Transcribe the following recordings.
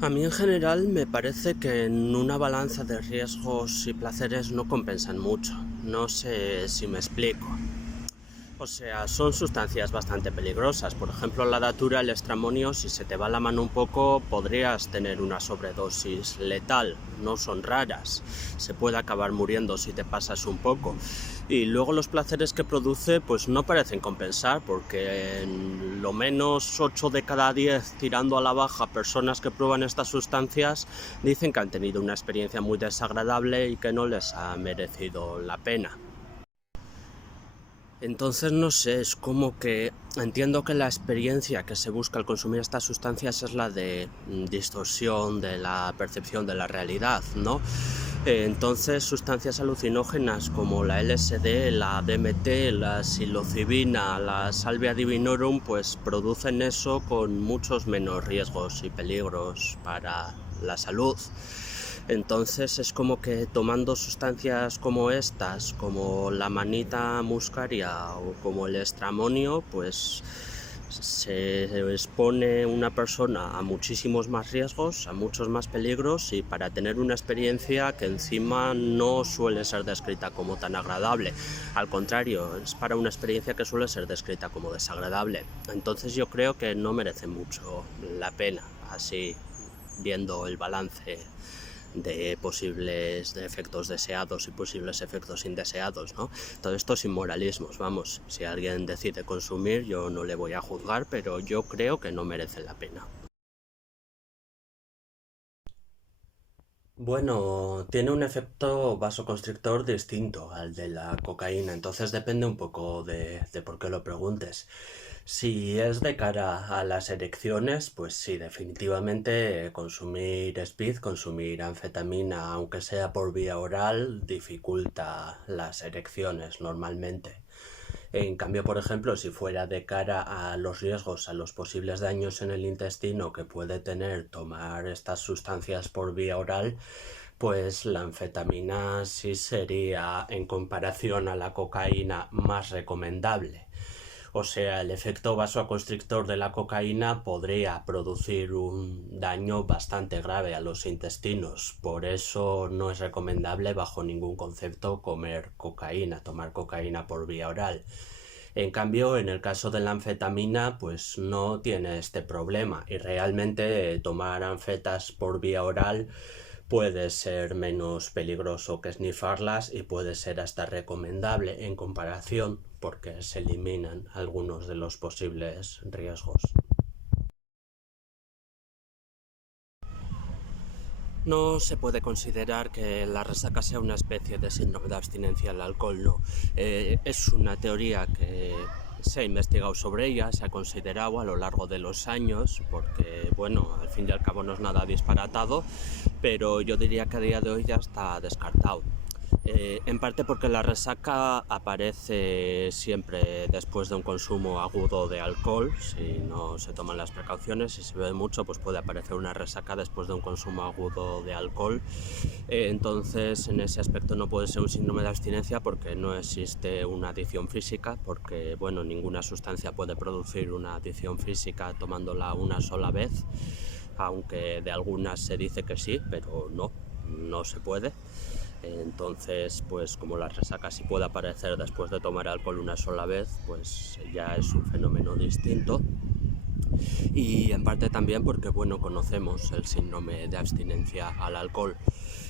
A mí en general me parece que en una balanza de riesgos y placeres no compensan mucho. No sé si me explico. O sea, son sustancias bastante peligrosas. Por ejemplo, la datura, el estramonio, si se te va la mano un poco, podrías tener una sobredosis letal. No son raras. Se puede acabar muriendo si te pasas un poco. Y luego los placeres que produce, pues no parecen compensar, porque en lo menos 8 de cada 10 tirando a la baja personas que prueban estas sustancias dicen que han tenido una experiencia muy desagradable y que no les ha merecido la pena. Entonces, no sé, es como que entiendo que la experiencia que se busca al consumir estas sustancias es la de distorsión de la percepción de la realidad, ¿no? Entonces, sustancias alucinógenas como la LSD, la DMT, la psilocibina, la salvia divinorum, pues producen eso con muchos menos riesgos y peligros para la salud. Entonces es como que tomando sustancias como estas, como la manita muscaria o como el estramonio, pues se expone una persona a muchísimos más riesgos, a muchos más peligros, y para tener una experiencia que encima no suele ser descrita como tan agradable. Al contrario, es para una experiencia que suele ser descrita como desagradable. Entonces yo creo que no merece mucho la pena, así viendo el balance de posibles efectos deseados y posibles efectos indeseados, ¿no? Todo esto sin moralismos, vamos, si alguien decide consumir yo no le voy a juzgar, pero yo creo que no merece la pena. Bueno, tiene un efecto vasoconstrictor distinto al de la cocaína, entonces depende un poco de por qué lo preguntes. Si es de cara a las erecciones, pues sí, definitivamente consumir speed, consumir anfetamina, aunque sea por vía oral, dificulta las erecciones normalmente. En cambio, por ejemplo, si fuera de cara a los riesgos, a los posibles daños en el intestino que puede tener tomar estas sustancias por vía oral, pues la anfetamina sí sería, en comparación a la cocaína, más recomendable. O sea, el efecto vasoconstrictor de la cocaína podría producir un daño bastante grave a los intestinos. Por eso no es recomendable bajo ningún concepto comer cocaína, tomar cocaína por vía oral. En cambio, en el caso de la anfetamina, pues no tiene este problema y realmente tomar anfetas por vía oral puede ser menos peligroso que snifarlas y puede ser hasta recomendable en comparación porque se eliminan algunos de los posibles riesgos. No se puede considerar que la resaca sea una especie de síndrome de abstinencia al alcohol, no. Es una teoría que se ha investigado sobre ella, se ha considerado a lo largo de los años, porque, bueno, al fin y al cabo no es nada disparatado, pero yo diría que a día de hoy ya está descartado. En parte porque la resaca aparece siempre después de un consumo agudo de alcohol. Si no se toman las precauciones y se bebe mucho, pues puede aparecer una resaca después de un consumo agudo de alcohol. Entonces, en ese aspecto no puede ser un síndrome de abstinencia porque no existe una adicción física, porque bueno, ninguna sustancia puede producir una adicción física tomándola una sola vez, aunque de algunas se dice que sí, pero no se puede. Entonces, pues como la resaca sí puede aparecer después de tomar alcohol una sola vez, pues ya es un fenómeno distinto. Y en parte también porque, bueno, conocemos el síndrome de abstinencia al alcohol.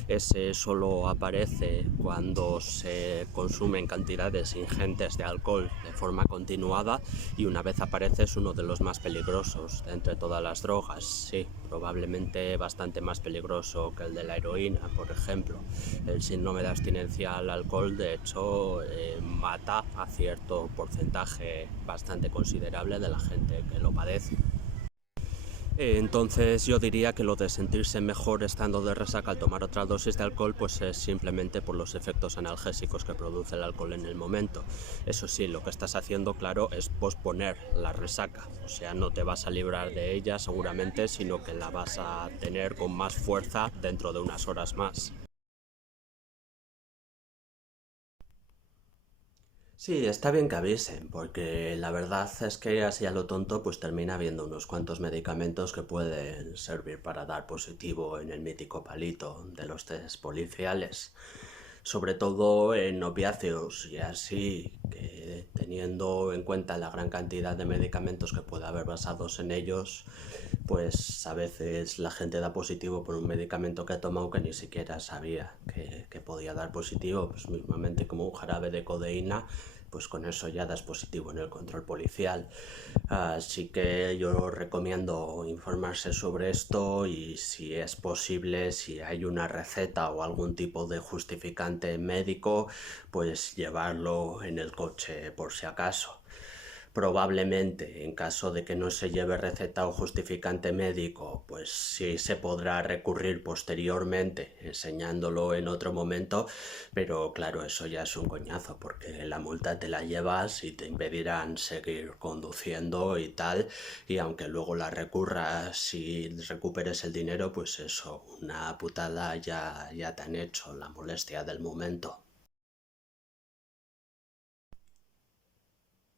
Ese solo aparece cuando se consumen cantidades ingentes de alcohol de forma continuada, y una vez aparece es uno de los más peligrosos de entre todas las drogas. Sí, probablemente bastante más peligroso que el de la heroína, por ejemplo. El síndrome de abstinencia al alcohol, de hecho, mata a cierto porcentaje bastante considerable de la gente que lo padece. Entonces yo diría que lo de sentirse mejor estando de resaca al tomar otra dosis de alcohol pues es simplemente por los efectos analgésicos que produce el alcohol en el momento. Eso sí, lo que estás haciendo, claro, es posponer la resaca. O sea, no te vas a librar de ella seguramente, sino que la vas a tener con más fuerza dentro de unas horas más. Sí, está bien que avisen, porque la verdad es que así a lo tonto pues termina habiendo unos cuantos medicamentos que pueden servir para dar positivo en el mítico palito de los test policiales. Sobre todo en opiáceos y así que teniendo en cuenta la gran cantidad de medicamentos que puede haber basados en ellos, pues a veces la gente da positivo por un medicamento que ha tomado que ni siquiera sabía que podía dar positivo, pues mismamente como un jarabe de codeína, pues con eso ya das positivo en el control policial. Así que yo recomiendo informarse sobre esto y si es posible, si hay una receta o algún tipo de justificante médico, pues llevarlo en el coche por si acaso. Probablemente, en caso de que no se lleve receta o justificante médico, pues sí se podrá recurrir posteriormente, enseñándolo en otro momento, pero claro, eso ya es un coñazo, porque la multa te la llevas y te impedirán seguir conduciendo y tal, y aunque luego la recurras y recuperes el dinero, pues eso, una putada ya te han hecho, la molestia del momento.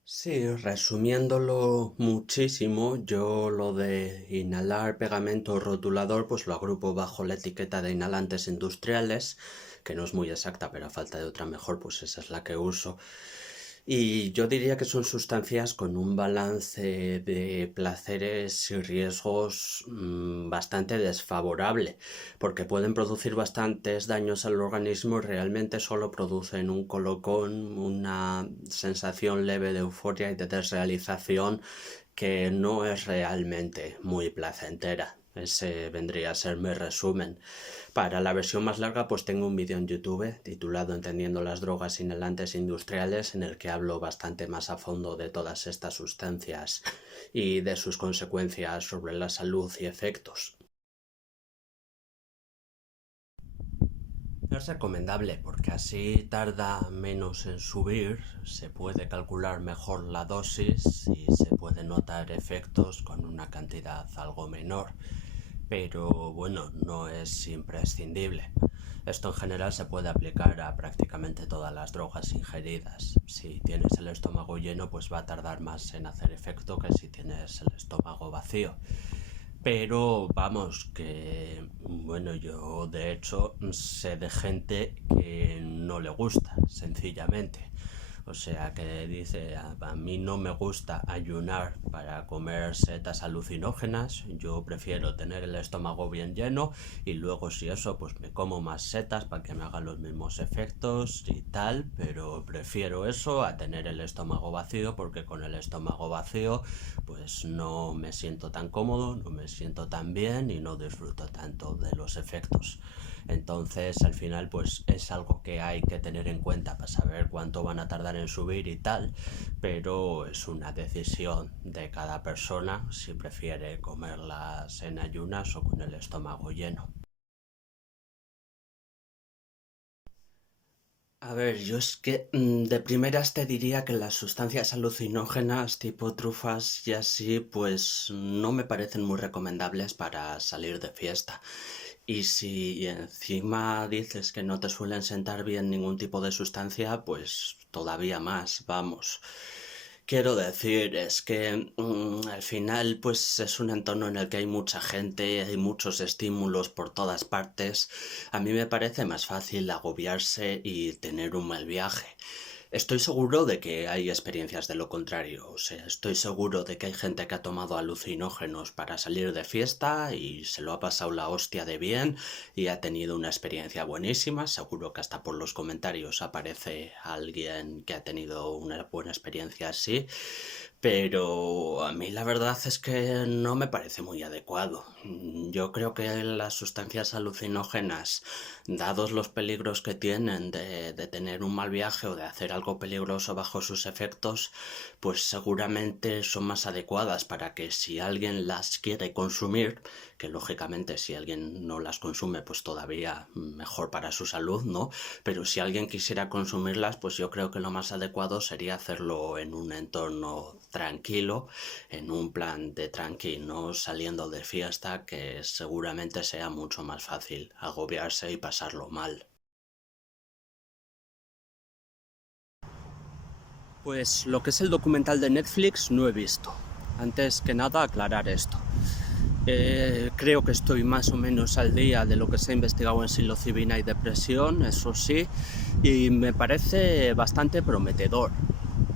Sí, resumiéndolo muchísimo, yo lo de inhalar pegamento rotulador, pues lo agrupo bajo la etiqueta de inhalantes industriales, que no es muy exacta, pero a falta de otra mejor, pues esa es la que uso. Y yo diría que son sustancias con un balance de placeres y riesgos bastante desfavorable, porque pueden producir bastantes daños al organismo y realmente solo producen un colocón, una sensación leve de euforia y de desrealización que no es realmente muy placentera. Ese vendría a ser mi resumen. Para la versión más larga, pues tengo un vídeo en YouTube titulado Entendiendo las drogas inhalantes industriales, en el que hablo bastante más a fondo de todas estas sustancias y de sus consecuencias sobre la salud y efectos. Es recomendable porque así tarda menos en subir, se puede calcular mejor la dosis y se puede notar efectos con una cantidad algo menor. Pero bueno, no es imprescindible. Esto en general se puede aplicar a prácticamente todas las drogas ingeridas. Si tienes el estómago lleno, pues va a tardar más en hacer efecto que si tienes el estómago vacío. Pero vamos, que bueno, yo de hecho sé de gente que no le gusta, sencillamente. O sea, que dice, a mí no me gusta ayunar para comer setas alucinógenas, yo prefiero tener el estómago bien lleno y luego si eso, pues me como más setas para que me hagan los mismos efectos y tal, pero prefiero eso a tener el estómago vacío porque con el estómago vacío pues no me siento tan cómodo, no me siento tan bien y no disfruto tanto de los efectos. Entonces al final pues es algo que hay que tener en cuenta para saber cuánto van a tardar en subir y tal, pero es una decisión de cada persona si prefiere comerlas en ayunas o con el estómago lleno. A ver, yo es que de primeras te diría que las sustancias alucinógenas tipo trufas y así, pues no me parecen muy recomendables para salir de fiesta. Y si encima dices que no te suelen sentar bien ningún tipo de sustancia, pues todavía más, vamos. Quiero decir, es que al final pues es un entorno en el que hay mucha gente, hay muchos estímulos por todas partes. A mí me parece más fácil agobiarse y tener un mal viaje. Estoy seguro de que hay experiencias de lo contrario, o sea, estoy seguro de que hay gente que ha tomado alucinógenos para salir de fiesta y se lo ha pasado la hostia de bien y ha tenido una experiencia buenísima, seguro que hasta por los comentarios aparece alguien que ha tenido una buena experiencia así, pero a mí la verdad es que no me parece muy adecuado. Yo creo que las sustancias alucinógenas, dados los peligros que tienen de tener un mal viaje o de hacer algo peligroso bajo sus efectos, pues seguramente son más adecuadas para que si alguien las quiere consumir, que lógicamente si alguien no las consume, pues todavía mejor para su salud, ¿no? Pero si alguien quisiera consumirlas, pues yo creo que lo más adecuado sería hacerlo en un entorno tranquilo, en un plan de tranqui, no saliendo de fiesta, que seguramente sea mucho más fácil agobiarse y pasarlo mal. Pues lo que es el documental de Netflix no he visto. Antes que nada aclarar esto. Creo que estoy más o menos al día de lo que se ha investigado en psilocibina y depresión, eso sí, y me parece bastante prometedor.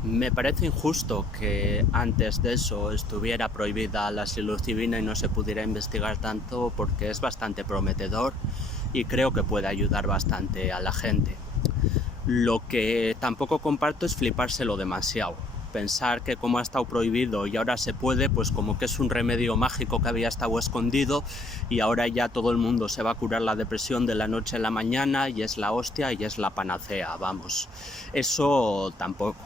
Me parece injusto que antes de eso estuviera prohibida la psilocibina y no se pudiera investigar tanto, porque es bastante prometedor y creo que puede ayudar bastante a la gente. Lo que tampoco comparto es flipárselo demasiado. Pensar que como ha estado prohibido y ahora se puede, pues como que es un remedio mágico que había estado escondido y ahora ya todo el mundo se va a curar la depresión de la noche a la mañana y es la hostia y es la panacea, vamos. Eso tampoco.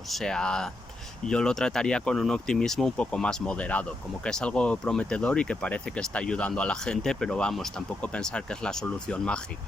O sea, yo lo trataría con un optimismo un poco más moderado, como que es algo prometedor y que parece que está ayudando a la gente, pero vamos, tampoco pensar que es la solución mágica.